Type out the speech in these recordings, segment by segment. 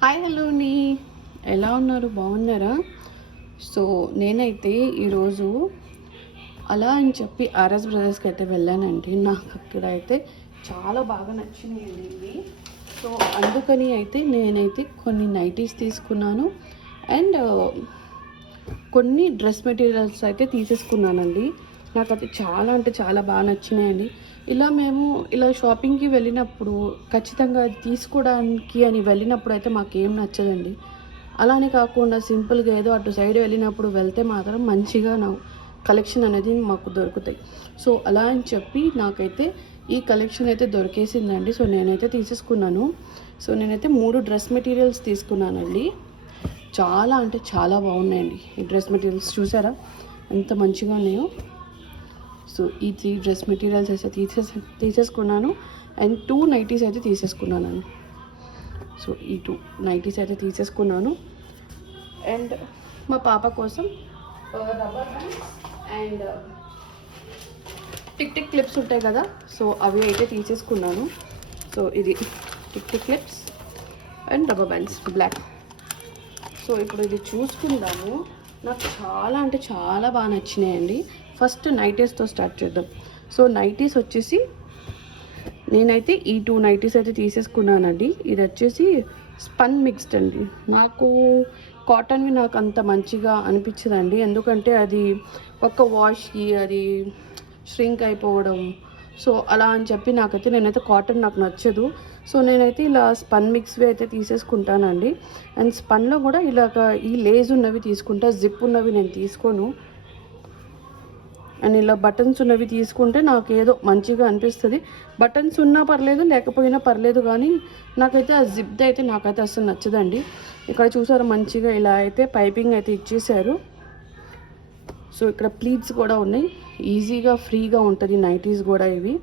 Hi hello అండి, ఎలా ఉన్నారు? బాగున్నారా? సో నేనైతే ఈరోజు అలా అని చెప్పి ఆర్ఎస్ బ్రదర్స్కి అయితే వెళ్ళానండి. నాకు అక్కడ అయితే చాలా బాగా నచ్చినాయండి ఇవి. సో అందుకని అయితే నేనైతే కొన్ని నైటీస్ తీసుకున్నాను అండ్ కొన్ని డ్రెస్ మెటీరియల్స్ అయితే తీసేసుకున్నానండి. నాకైతే చాలా అంటే చాలా బాగా నచ్చినాయండి. మేము ఇలా షాపింగ్కి వెళ్ళినప్పుడు ఖచ్చితంగా అది తీసుకోవడానికి అని వెళ్ళినప్పుడు అయితే మాకేం నచ్చదండి. అలానే కాకుండా సింపుల్గా ఏదో అటు సైడ్ వెళ్ళినప్పుడు వెళ్తే మాత్రం మంచిగా కలెక్షన్ అనేది మాకు దొరుకుతాయి. సో అలా అని చెప్పి నాకైతే ఈ కలెక్షన్ అయితే దొరికేసిందండి. సో నేనైతే తీసేసుకున్నాను. సో నేనైతే 3 డ్రెస్ మెటీరియల్స్ తీసుకున్నానండి. చాలా అంటే చాలా బాగున్నాయండి ఈ డ్రెస్ మెటీరియల్స్. చూసారా ఎంత మంచిగా ఉన్నాయో? సో ఈ 3 డ్రెస్ మెటీరియల్స్ అయితే తీసేసుకున్నాను అండ్ 2 నైటీస్ అయితే తీసేసుకున్నాను. సో ఈ 2 నైటీస్ అయితే తీసేసుకున్నాను అండ్ మా పాప కోసం rubber bands and tick tick clips ఉంటాయి కదా, సో అవి అయితే తీసేసుకున్నాను. సో ఇది tick tick clips and rubber bands black. So ఇప్పుడు ఇది చూసుకుందాము. నాకు చాలా అంటే చాలా బాగా నచ్చినాయండి. ఫస్ట్ నైటీస్తో స్టార్ట్ చేద్దాం. సో నైటీస్ వచ్చేసి నేనైతే ఈ 2 నైటీస్ అయితే తీసేసుకున్నానండి. ఇది వచ్చేసి స్పన్ మిక్స్డ్ అండి. నాకు కాటన్వి నాకు అంత మంచిగా అనిపించదండి, ఎందుకంటే అది ఒక్క వాష్కి అది ష్రింక్ అయిపోవడం. సో అలా అని చెప్పి నేనైతే కాటన్ నాకు నచ్చదు. సో నేనైతే ఇలా స్పన్ మిక్స్వి అయితే తీసేసుకుంటానండి. అండ్ స్పన్లో కూడా ఈ లేజ్ ఉన్నవి తీసుకుంటా, జిప్ ఉన్నవి నేను తీసుకోను. అండ్ ఇలా బటన్స్ ఉన్నవి తీసుకుంటే నాకు ఏదో మంచిగా అనిపిస్తుంది. బటన్స్ ఉన్నా పర్లేదు, లేకపోయినా పర్లేదు, కానీ నాకైతే ఆ జిప్ది అయితే నాకైతే అసలు నచ్చదండి. ఇక్కడ చూసారు మంచిగా ఇలా అయితే పైపింగ్ అయితే ఇచ్చేసారు. సో ఇక్కడ ప్లీట్స్ కూడా ఉన్నాయి, ఈజీగా ఫ్రీగా ఉంటుంది నైటీస్ కూడా ఇవి.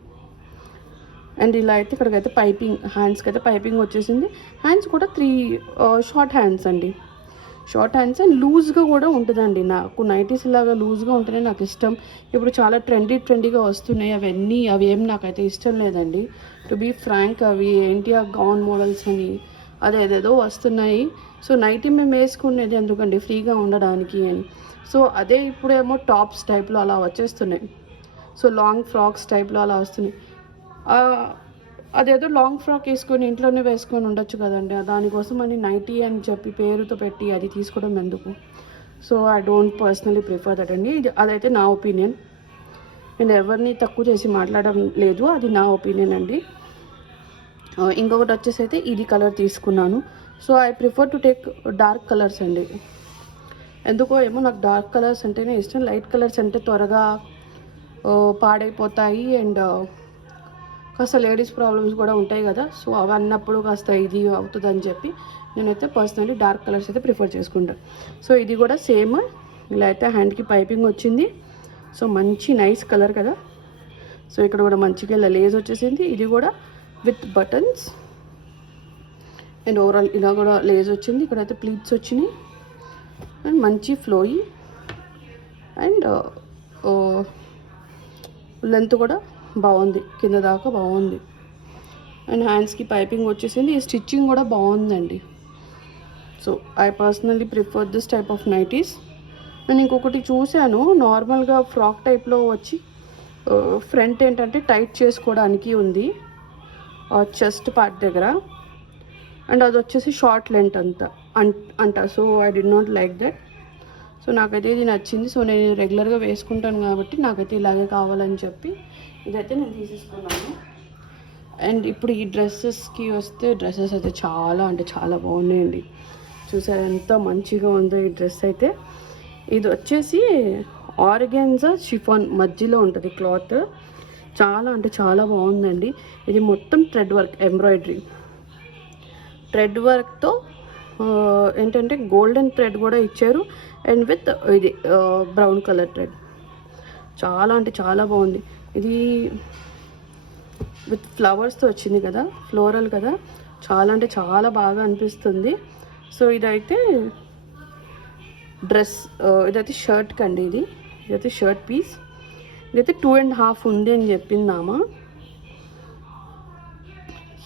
అండ్ ఇలా అయితే ఇక్కడికైతే పైపింగ్, హ్యాండ్స్కి అయితే పైపింగ్ వచ్చేసింది. హ్యాండ్స్ కూడా 3 షార్ట్ హ్యాండ్స్ అండి. షార్ట్ హ్యాండ్స్ అండ్ లూజ్గా కూడా ఉంటుందండి. నాకు నైటీస్ ఇలాగా లూజ్గా ఉంటేనే నాకు ఇష్టం. ఇప్పుడు చాలా ట్రెండీగా వస్తున్నాయి అవి ఏం నాకైతే ఇష్టం లేదండి. టు బీ ఫ్రాంక్, అవి ఏంటి ఆ గౌన్ మోడల్స్ అని అదేదేదో వస్తున్నాయి. సో నైటీ మేము వేసుకునేది ఎందుకండి, ఫ్రీగా ఉండడానికి అని. సో అదే ఇప్పుడేమో టాప్స్ టైప్లో అలా వచ్చేస్తున్నాయి. సో లాంగ్ ఫ్రాక్స్ టైప్లో అలా వస్తున్నాయి. అదేదో లాంగ్ ఫ్రాక్ వేసుకొని ఇంట్లోనే వేసుకొని ఉండొచ్చు కదండి. దానికోసం అని నైటీ అని చెప్పి పేరుతో పెట్టి అది తీసుకోవడం ఎందుకు? So I don't personally prefer that అండి. అదైతే నా ఒపీనియన్. నేను ఎవరిని తక్కువ చేసి మాట్లాడడం లేదు, అది నా ఒపీనియన్ అండి. ఇంకొకటి వచ్చేసి అయితే ఇది కలర్ తీసుకున్నాను. So I prefer to take dark colours అండి. ఎందుకో ఏమో నాకు డార్క్ కలర్స్ అంటేనే ఇష్టం. లైట్ కలర్స్ అంటే త్వరగా పాడైపోతాయి అండ్ కాస్త లేడీస్ ప్రాబ్లమ్స్ కూడా ఉంటాయి కదా. సో అవి అన్నప్పుడు కాస్త ఇది అవుతుందని చెప్పి నేనైతే పర్సనలీ డార్క్ కలర్స్ అయితే ప్రిఫర్ చేసుకుంటాను. సో ఇది కూడా సేమ్ ఇలా అయితే హ్యాండ్కి పైపింగ్ వచ్చింది. సో మంచి నైస్ కలర్ కదా. సో ఇక్కడ కూడా మంచిగా ఇలా లేస్ వచ్చేసింది. ఇది కూడా విత్ బటన్స్ అండ్ ఓవరాల్ ఇలా కూడా లేస్ వచ్చింది. ఇక్కడైతే ప్లీట్స్ వచ్చినాయి అండ్ మంచి ఫ్లోయి అండ్ లెంత్ కూడా బాగుంది, కింద దాకా బాగుంది. అండ్ హ్యాండ్స్కి పైపింగ్ వచ్చేసింది. ఈ స్టిచ్చింగ్ కూడా బాగుందండి. So I personally prefer this type of nighties. నేను ఇంకొకటి చూశాను, నార్మల్గా ఫ్రాక్ టైప్లో వచ్చి ఫ్రంట్ ఏంటంటే టైట్ చేసుకోవడానికి ఉంది చెస్ట్ పార్ట్ దగ్గర, అండ్ అది వచ్చేసి షార్ట్ లెంత్ అంట. So I did not like that. So నాకైతే ఇది నచ్చింది. సో నేను రెగ్యులర్గా వేసుకుంటాను కాబట్టి నాకైతే ఇలాగే కావాలని చెప్పి ఇదైతే నేను తీసేసుకున్నాను. అండ్ ఇప్పుడు ఈ డ్రెస్సెస్కి వస్తే, డ్రెస్సెస్ అయితే చాలా అంటే చాలా బాగున్నాయండి. చూసారు ఎంత మంచిగా ఉందో ఈ డ్రెస్ అయితే. ఇది వచ్చేసి ఆర్గాన్జా షిఫాన్ మధ్యలో ఉంటుంది క్లాత్. చాలా అంటే చాలా బాగుందండి. ఇది మొత్తం థ్రెడ్ వర్క్, ఎంబ్రాయిడరీ థ్రెడ్ వర్క్తో ఏంటంటే గోల్డెన్ థ్రెడ్ కూడా ఇచ్చారు అండ్ విత్ ఇది బ్రౌన్ కలర్ థ్రెడ్. చాలా అంటే చాలా బాగుంది. ఇది విత్ ఫ్లవర్స్తో వచ్చింది కదా, ఫ్లోరల్ కదా, చాలా అంటే చాలా బాగా అనిపిస్తుంది. సో ఇదైతే డ్రెస్, ఇదైతే షర్ట్కి అండి. ఇదైతే షర్ట్ పీస్. ఇదైతే 2.5 ఉంది అని చెప్పిందామా.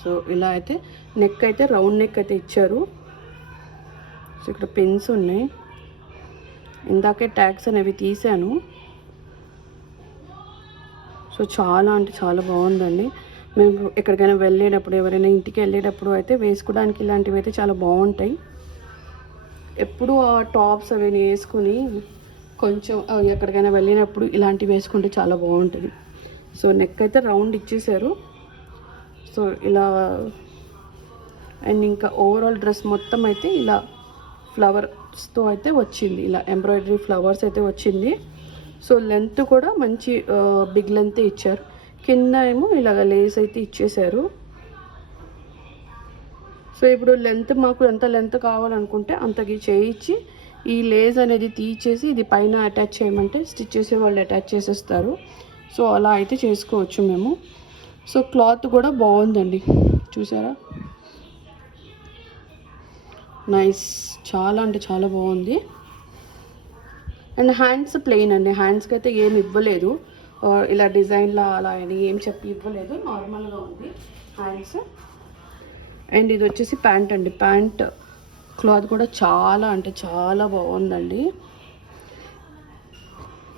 సో ఇలా అయితే నెక్ అయితే రౌండ్ నెక్ అయితే ఇచ్చారు. సో ఇక్కడ పెన్స్ ఉన్నాయి, ఇందాకే ట్యాగ్స్ అనేవి తీసాను. సో చాలా అంటే చాలా బాగుందండి. మేము ఎక్కడికైనా వెళ్ళేటప్పుడు, ఎవరైనా ఇంటికి వెళ్ళేటప్పుడు అయితే వేసుకోవడానికి ఇలాంటివి అయితే చాలా బాగుంటాయి. ఎప్పుడు ఆ టాప్స్ అవి వేసుకుని కొంచెం ఎక్కడికైనా వెళ్ళినప్పుడు ఇలాంటివి వేసుకుంటే చాలా బాగుంటుంది. సో నెక్ అయితే రౌండ్ ఇచ్చేసారు. సో ఇలా అండ్ ఇంకా ఓవరాల్ డ్రెస్ మొత్తం అయితే ఇలా ఫ్లవర్స్తో అయితే వచ్చింది, ఇలా ఎంబ్రాయిడరీ ఫ్లవర్స్ అయితే వచ్చింది. సో లెంత్ కూడా మంచి బిగ్ లెంత్ ఇచ్చారు. కింద ఏమో ఇలాగ లేస్ అయితే ఇచ్చేసారు. సో ఇప్పుడు లెంత్ మాకు ఎంత లెంత్ కావాలనుకుంటే అంతకి చేయించి ఈ లేస్ అనేది తీసేసి ఇది పైన అటాచ్ చేయమంటే స్టిచ్ చేసే వాళ్ళు అటాచ్ చేసేస్తారు. సో అలా అయితే చేసుకోవచ్చు మేము. సో క్లాత్ కూడా బాగుందండి, చూసారా, నైస్, చాలా అంటే చాలా బాగుంది. అండ్ హ్యాండ్స్ ప్లెయిన్ అండి, హ్యాండ్స్కి అయితే ఏమి ఇవ్వలేదు, ఇలా డిజైన్లా అలా అని ఏం చెప్పి ఇవ్వలేదు, నార్మల్గా ఉంది హ్యాండ్స్. అండ్ ఇది వచ్చేసి ప్యాంట్ అండి, ప్యాంట్ క్లాత్ కూడా చాలా అంటే చాలా బాగుందండి,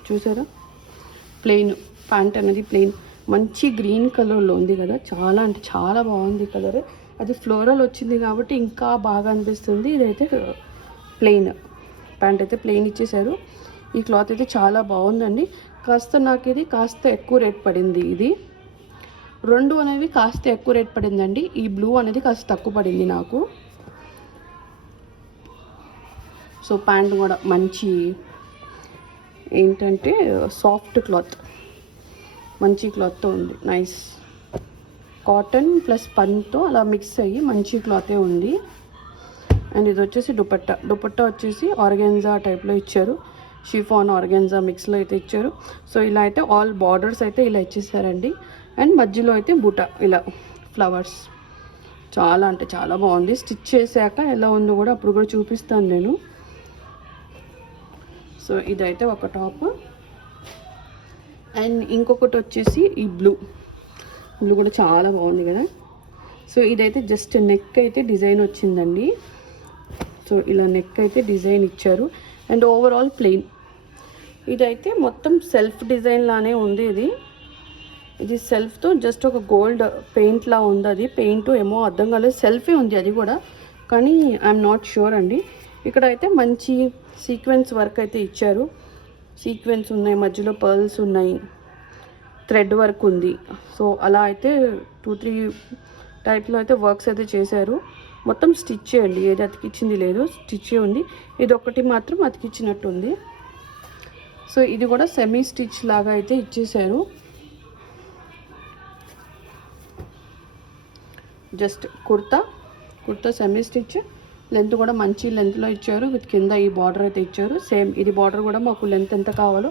చూసారా, ప్లెయిన్ ప్యాంట్ అనేది ప్లెయిన్, మంచి గ్రీన్ కలర్లో ఉంది కదా, చాలా అంటే చాలా బాగుంది కలర్. అది ఫ్లోరల్ వచ్చింది కాబట్టి ఇంకా బాగా అనిపిస్తుంది. ఇదైతే ప్లెయిన్ ప్యాంట్ అయితే ప్లెయిన్ ఇచ్చేసారు. ఈ క్లాత్ అయితే చాలా బాగుందండి. నాకు ఇది కాస్త ఎక్కువ రేట్ పడింది. ఇది రెండు అనేవి కాస్త ఎక్కువ రేట్ పడిందండి. ఈ బ్లూ అనేది కాస్త తక్కువ పడింది నాకు. సో ప్యాంట్ కూడా మంచి ఏంటంటే సాఫ్ట్ క్లాత్, మంచి క్లాత్తో ఉంది, నైస్, కాటన్ ప్లస్ పన్తో అలా మిక్స్ అయ్యి మంచి క్లాతే ఉంది. అండ్ ఇది వచ్చేసి దుపట్టా వచ్చేసి ఆర్గాన్జా టైప్లో ఇచ్చారు, షిఫాన్ ఆర్గాన్జా మిక్స్లో అయితే ఇచ్చారు. సో ఇలా అయితే ఆల్ బార్డర్స్ అయితే ఇలా ఇచ్చేసారండి. అండ్ మధ్యలో అయితే బూటా ఇలా ఫ్లవర్స్, చాలా అంటే చాలా బాగుంది. స్టిచ్ చేశాక ఎలా ఉందో కూడా అప్పుడు కూడా చూపిస్తాను నేను. సో ఇదైతే ఒక టాప్. అండ్ ఇంకొకటి వచ్చేసి ఈ బ్లూ కూడా చాలా బాగుంది కదా. సో ఇదైతే జస్ట్ నెక్ అయితే డిజైన్ వచ్చిందండి. సో ఇలా నెక్ అయితే డిజైన్ ఇచ్చారు. And overall plain. ఇదైతే మొత్తం సెల్ఫ్ డిజైన్ లానే ఉంది. ఇది సెల్ఫ్తో జస్ట్ ఒక గోల్డ్ పెయింట్ లా ఉంది. అది పెయింట్ ఏమో అర్థం కాలేదు, సెల్ఫే ఉంది అది కూడా, కానీ ఐఎమ్ నాట్ షూర్ అండి. ఇక్కడ అయితే మంచి సీక్వెన్స్ వర్క్ అయితే ఇచ్చారు. సీక్వెన్స్ ఉన్నాయి, మధ్యలో పర్ల్స్ ఉన్నాయి, థ్రెడ్ వర్క్ ఉంది. సో అలా అయితే 2-3 టైప్లో అయితే వర్క్స్ అయితే చేశారు. మొత్తం స్టిచ్ చేయండి, ఏది అతికిచ్చింది లేదు, స్టిచ్చే ఉంది. ఇది ఒకటి మాత్రం అతికిచ్చినట్టు ఉంది. సో ఇది కూడా సెమీ స్టిచ్ లాగా అయితే ఇచ్చేసారు. Just kurta semi stitch, length కూడా మంచి లెంత్లో ఇచ్చారు. విత్ కింద ఈ బార్డర్ అయితే ఇచ్చారు. సేమ్ ఇది బార్డర్ కూడా మాకు లెంత్ ఎంత కావాలో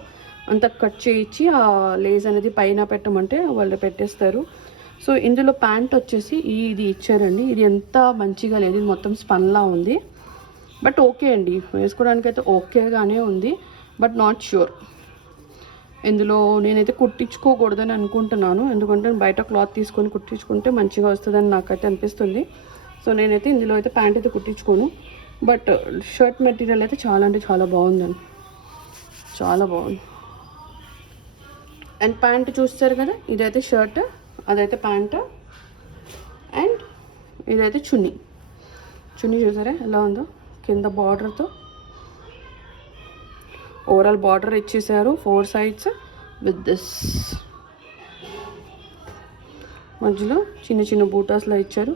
అంత కట్ చేయించి ఆ లేస్ అనేది పైన పెట్టమంటే వాళ్ళు పెట్టేస్తారు. సో ఇందులో ప్యాంట్ వచ్చేసి ఇది ఇచ్చారండి. ఇది ఎంత మంచిగా లేదు, ఇది మొత్తం స్పన్లా ఉంది. బట్ ఓకే అండి, వేసుకోవడానికి అయితే ఓకేగానే ఉంది. బట్ నాట్ ష్యూర్, ఇందులో నేనైతే కుట్టించుకోకూడదని అనుకుంటున్నాను. ఎందుకంటే బయట క్లాత్ తీసుకొని కుట్టించుకుంటే మంచిగా వస్తుందని నాకైతే అనిపిస్తుంది. సో నేనైతే ఇందులో అయితే ప్యాంట్ అయితే కుట్టించుకోను. బట్ షర్ట్ మెటీరియల్ అయితే చాలా అంటే చాలా బాగుందండి, చాలా బాగుంది. అండ్ ప్యాంట్ చూస్తారు కదా, ఇదైతే షర్ట్, అదైతే ప్యాంట్. అండ్ ఇదైతే చున్నీ చూసారా ఎలా ఉందో, కింద బార్డర్తో ఓవరాల్ బార్డర్ ఇచ్చేసారు 4 sides విత్ దిస్. మధ్యలో చిన్న చిన్న బూటాస్లా ఇచ్చారు.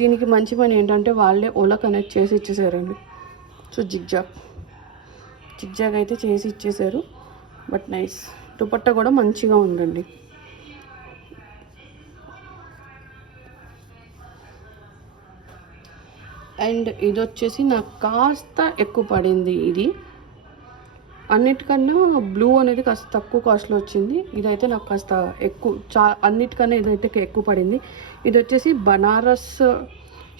దీనికి మంచి పని ఏంటంటే వాళ్ళే ఓలా కనెక్ట్ చేసి ఇచ్చేసారండి. సో జిగ్జాగ్ అయితే చేసి ఇచ్చేసారు. బట్ నైస్, దుపట్టా కూడా మంచిగా ఉందండి. అండ్ ఇది వచ్చేసి నాకు కాస్త ఎక్కువ పడింది. ఇది అన్నిటికన్నా బ్లూ అనేది కాస్త తక్కువ కాస్ట్లో వచ్చింది. ఇదైతే నాకు కాస్త ఎక్కువ, అన్నిటికన్నా ఇదైతే ఎక్కువ పడింది. ఇది వచ్చేసి బనారస్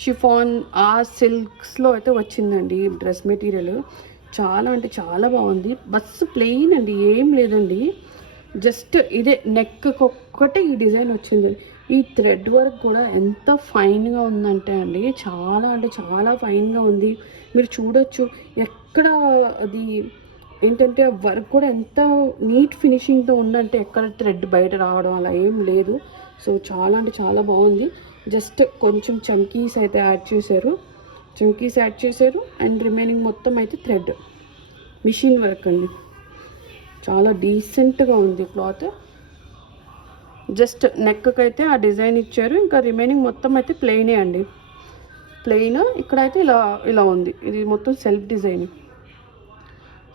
షిఫాన్ ఆ సిల్క్స్లో అయితే వచ్చిందండి ఈ డ్రెస్ మెటీరియల్. చాలా అంటే చాలా బాగుంది. బస్ ప్లెయిన్ అండి, ఏం లేదండి, జస్ట్ ఇదే నెక్ ఒక్కటే ఈ డిజైన్ వచ్చింది. ఈ థ్రెడ్ వర్క్ కూడా ఎంత ఫైన్గా ఉందంటే అండి, చాలా అంటే చాలా ఫైన్గా ఉంది. మీరు చూడొచ్చు ఎక్కడ అది ఏంటంటే వర్క్ కూడా ఎంత నీట్ ఫినిషింగ్తో ఉందంటే ఎక్కడ థ్రెడ్ బయట రావడం అలా ఏం లేదు. సో చాలా అంటే చాలా బాగుంది. జస్ట్ కొంచెం చమ్కీస్ అయితే యాడ్ చేశారు అండ్ రిమైనింగ్ మొత్తం అయితే థ్రెడ్ మిషన్ వర్క్ అండి. చాలా డీసెంట్గా ఉంది క్లాత్. జస్ట్ నెక్కి అయితే ఆ డిజైన్ ఇచ్చారు, ఇంకా రిమైనింగ్ మొత్తం అయితే ప్లెయినే అండి. ప్లెయిన్ ఇక్కడైతే ఇలా ఉంది. ఇది మొత్తం సెల్ఫ్ డిజైన్.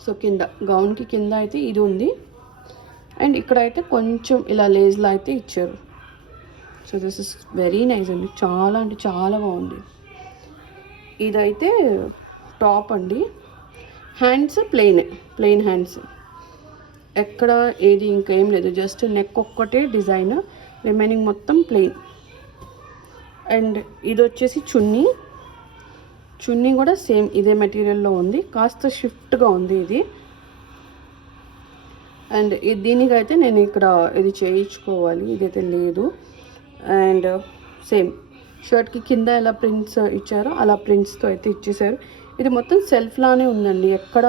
సో కింద గౌన్కి కింద అయితే ఇది ఉంది అండ్ ఇక్కడైతే కొంచెం ఇలా లేజ్లా అయితే ఇచ్చారు. So this is very nice అండి, చాలా అంటే చాలా బాగుంది. ఇదైతే టాప్ అండి. హ్యాండ్స్ ప్లెయిన్ హ్యాండ్స్, ఎక్కడ ఏది ఇంకా ఏం లేదు, జస్ట్ నెక్ ఒక్కటే డిజైన్, రిమైనింగ్ మొత్తం ప్లెయిన్. అండ్ ఇది వచ్చేసి చున్నీ కూడా సేమ్ ఇదే మెటీరియల్లో ఉంది, కాస్త షిఫ్ట్గా ఉంది ఇది. అండ్ దీనికైతే నేను ఇక్కడ ఇది చేయించుకోవాలి, ఇదైతే లేదు. అండ్ సేమ్ షర్ట్కి కింద ఎలా ప్రింట్స్ ఇచ్చారో అలా ప్రింట్స్తో అయితే ఇచ్చేసారు. ఇది మొత్తం సెల్ఫ్ లానే ఉందండి, ఎక్కడ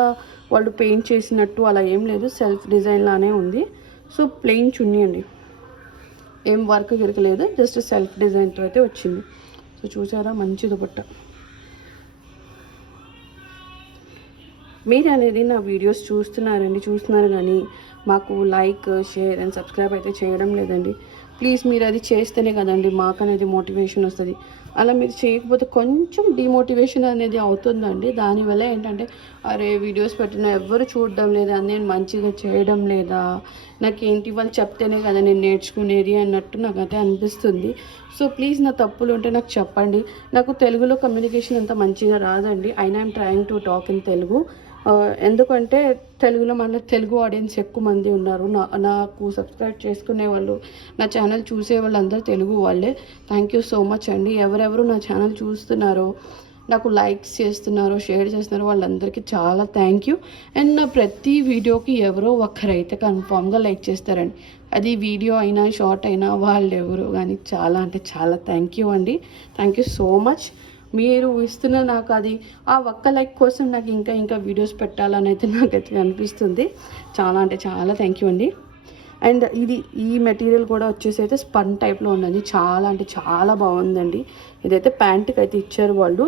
వాళ్ళు పెయింట్ చేసినట్టు అలా ఏం లేదు, సెల్ఫ్ డిజైన్ లానే ఉంది. సో ప్లెయిన్ చున్నీ అండి, ఏం వర్క్ గిరకలేదు, జస్ట్ సెల్ఫ్ డిజైన్తో అయితే వచ్చింది. సో చూసారా, మంచి దుపట్టా. మీరు అనేది నా వీడియోస్ చూస్తున్నారు కానీ మాకు లైక్, షేర్ అండ్ సబ్స్క్రైబ్ అయితే చేయడం లేదండి. ప్లీజ్ మీరు అది చేస్తేనే కదండి మాకు అనేది మోటివేషన్ వస్తుంది. అలా మీరు చేయకపోతే కొంచెం డిమోటివేషన్ అనేది అవుతుందండి. దానివల్ల ఏంటంటే అరే వీడియోస్ పెట్టినా ఎవ్వరు చూడడం లేదా, నేను మంచిగా చేయడం లేదా, నాకేంటి వాళ్ళు చెప్తేనే కదా నేను నేర్చుకునేది అన్నట్టు నాకైతే అనిపిస్తుంది. సో ప్లీజ్ నా తప్పులు ఉంటే నాకు చెప్పండి. నాకు తెలుగులో కమ్యూనికేషన్ అంత మంచిగా రాదండి, అయినా I'm trying to talk in Telugu. ఎందుకంటే తెలుగులో మన తెలుగు ఆడియన్స్ ఎక్కువ మంది ఉన్నారు. నాకు సబ్స్క్రైబ్ చేసుకునే వాళ్ళు, నా ఛానల్ చూసే వాళ్ళు అందరూ తెలుగు వాళ్ళే. థ్యాంక్ యూ సో మచ్ అండి. ఎవరెవరు నా ఛానల్ చూస్తున్నారో, నాకు లైక్స్ చేస్తున్నారో, షేర్ చేస్తున్నారో వాళ్ళందరికీ చాలా థ్యాంక్ యూ. అండ్ నా ప్రతి వీడియోకి ఎవరో ఒకరైతే కన్ఫామ్గా లైక్ చేస్తారండి, అది వీడియో అయినా షార్ట్ అయినా వాళ్ళు ఎవరు కానీ. చాలా అంటే చాలా థ్యాంక్ యూ అండి. Thank you so much. మీరు ఇస్తున్న నాకు అది ఆ ఒక్క లైక్ కోసం నాకు ఇంకా వీడియోస్ పెట్టాలని అయితే నాకైతే అనిపిస్తుంది. చాలా అంటే చాలా థ్యాంక్ యూ అండి. అండ్ ఈ మెటీరియల్ కూడా వచ్చేసి అయితే స్పన్ టైప్లో ఉన్నది, చాలా అంటే చాలా బాగుందండి. ఇదైతే ప్యాంట్కి అయితే ఇచ్చారు వాళ్ళు.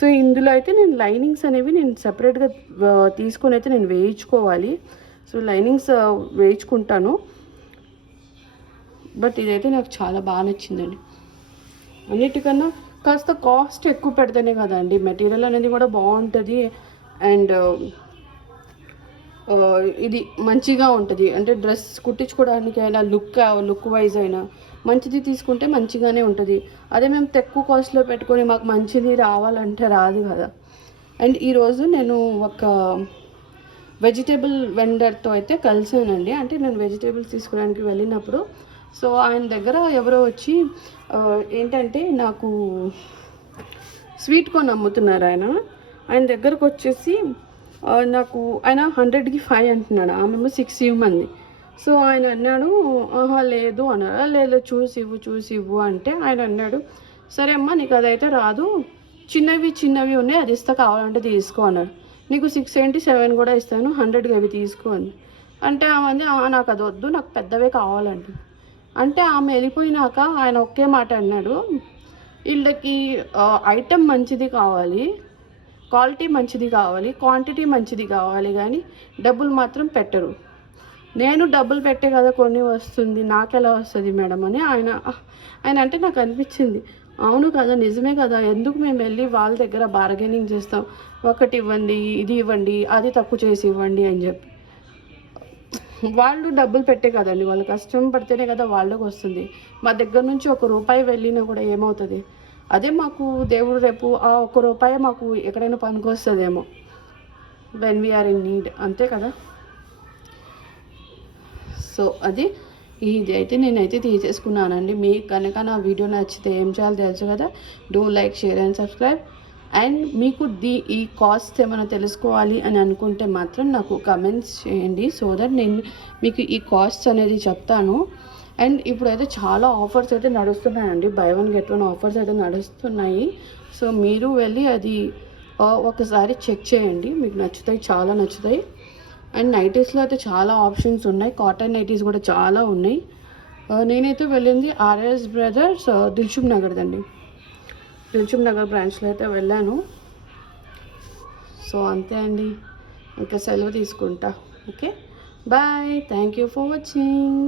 సో ఇందులో అయితే నేను లైనింగ్స్ అనేవి నేను సపరేట్గా తీసుకొని అయితే నేను వేయించుకోవాలి. So linings వేయించుకుంటాను. బట్ ఇదైతే నాకు చాలా బాగా నచ్చిందండి. అన్నిటికన్నా కాస్త కాస్ట్ ఎక్కువ పెడితేనే కదండి మెటీరియల్ అనేది కూడా బాగుంటుంది. అండ్ ఇది మంచిగా ఉంటుంది, అంటే డ్రెస్ కుట్టించుకోవడానికి అయినా లుక్ వైజ్ అయినా మంచిది తీసుకుంటే మంచిగానే ఉంటుంది. అదే మేము తక్కువ కాస్ట్లో పెట్టుకొని మాకు మంచిది రావాలంటే రాదు కదా. అండ్ ఈరోజు నేను ఒక వెజిటేబుల్ వెండర్తో అయితే కలిసానండి. అంటే నేను వెజిటేబుల్స్ తీసుకోవడానికి వెళ్ళినప్పుడు సో ఆయన దగ్గర ఎవరో వచ్చి ఏంటంటే నాకు స్వీట్ కార్న్ అమ్ముతున్నారు. ఆయన దగ్గరకు వచ్చేసి నాకు ఆయన 100కి 5 అంటున్నాడు, ఆమెమో 6 ఇవ్వమంది. సో ఆయన అన్నాడు లేదు అన్నాడు. లేదు చూసి ఇవ్వు అంటే ఆయన అన్నాడు సరే అమ్మ నీకు అదైతే రాదు, చిన్నవి ఉన్నాయి, అది ఇస్తా కావాలంటే తీసుకో అన్నాడు. నీకు 6 ఏంటి 7 కూడా ఇస్తాను, 100కి అవి తీసుకో అని అంటే ఆమె నాకు అది వద్దు, నాకు పెద్దవే కావాలండి. అంటే ఆమె వెళ్ళిపోయినాక ఆయన ఒకే మాట అన్నాడు, వీళ్ళకి ఐటెం మంచిది కావాలి, క్వాలిటీ మంచిది కావాలి, క్వాంటిటీ మంచిది కావాలి, కానీ డబ్బులు మాత్రం పెట్టరు. నేను డబ్బులు పెట్టే కదా కొన్ని వస్తుంది, నాకెలా వస్తుంది మేడం అని ఆయన అంటే నాకు అనిపించింది అవును కదా, నిజమే కదా, ఎందుకు మేము వెళ్ళి వాళ్ళ దగ్గర బార్గెనింగ్ చేస్తాం, ఒకటి ఇవ్వండి, ఇది ఇవ్వండి, అది తక్కువ చేసి ఇవ్వండి అని చెప్పి. వాళ్ళు డబ్బులు పెట్టే కదండి, వాళ్ళు కష్టం పడితేనే కదా వాళ్ళకి వస్తుంది. మా దగ్గర నుంచి ₹1 వెళ్ళినా కూడా ఏమవుతుంది, అదే మాకు దేవుడు రేపు ఆ ₹1 మాకు ఎక్కడైనా పనికి వస్తుందేమో, వెన్ వీఆర్ ఇన్ నీడ్, అంతే కదా. సో ఇది అయితే నేనైతే తీసేసుకున్నానండి. మీకు కనుక నా వీడియో నచ్చితే ఏం చేయాలో తెలుసు కదా, do like, share and subscribe. And మీకు ఈ కాస్ట్ ఏమైనా తెలుసుకోవాలి అని అనుకుంటే మాత్రం నాకు కమెంట్స్ చేయండి, సో దట్ నేను మీకు ఈ కాస్ట్ అనేది చెప్తాను. అండ్ ఇప్పుడైతే చాలా ఆఫర్స్ అయితే నడుస్తున్నాయండి, బై 1 get 1 ఆఫర్స్ అయితే నడుస్తున్నాయి. సో మీరు వెళ్ళి అది ఒకసారి చెక్ చేయండి, మీకు నచ్చుతాయి, చాలా నచ్చుతాయి. అండ్ నైటీస్లో అయితే చాలా ఆప్షన్స్ ఉన్నాయి, కాటన్ నైటీస్ కూడా చాలా ఉన్నాయి. నేనైతే వెళ్ళింది ఆర్ఎస్ బ్రదర్స్ దిల్సుఖ్ నగర్దండి, దిల్సుఖ్ నగర్ బ్రాంచ్లో అయితే వెళ్ళాను. సో అంతే అండి, ఇంకా సెలవు తీసుకుంటా. Okay, bye, thank you for watching.